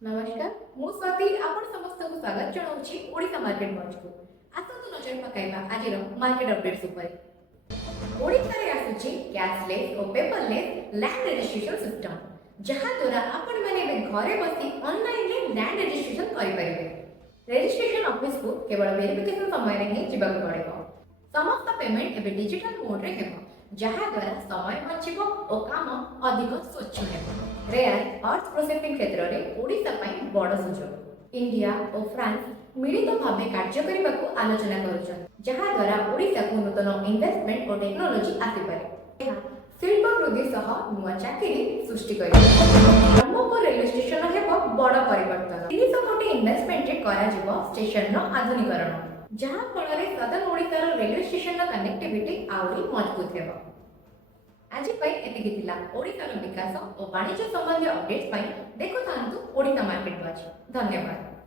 नमस्कार मु स्वाति आपण समस्त को स्वागत जणाउछि ओडिसा मार्केट मंच को आसतु नजर पकाइबा आजिर मार्केट अपडेट्स उपरे ओडिसा रे आसुछि कैशलेस और पेपरलेस लैंड रजिस्ट्रेशन सिस्टम जहा द्वारा आपण माने बे घरे बसी ऑनलाइन रे लैंड रजिस्ट्रेशन करि परिबे। रजिस्ट्रेशन ऑफिस को केवल वेरिफिकेशन समय रे ही जिबा पड़िबो। समस्त पेमेंट एबे डिजिटल मोड रे हेबो जहा द्वारा समय बचिबो और काम अधिक स्वच्छ हेबो। रेयर अर्थ प्रोसेसिंग क्षेत्र में ओडिशा पई बड़ सुजोग इंडिया और फ्रांस मिलित भाव कार्य करने को आलोचना करुछन जहा द्वारा ओडिशा को नूतन इन्वेस्टमेंट और टेक्नोलॉजी आसी पारे। शिल्प वृद्धि सह नुआ चाकरी सृष्टि करिबो। ब्रह्मपुर रेलवे स्टेशन हेबो बड़ परिवर्तन 300 कोटी इन्वेस्टमेंट रे करा जिवो स्टेशन नो आधुनिकरण जहा फल रे सदन ओडिसा रो रेलवे स्टेशन नो कनेक्टिविटी आउरी मजबूत हेबो। आज एतिकी थिला ओडिशार विकास और वाणिज्य संबंधी अपडेट्स देखु ओडिशा मार्केट वाच। धन्यवाद।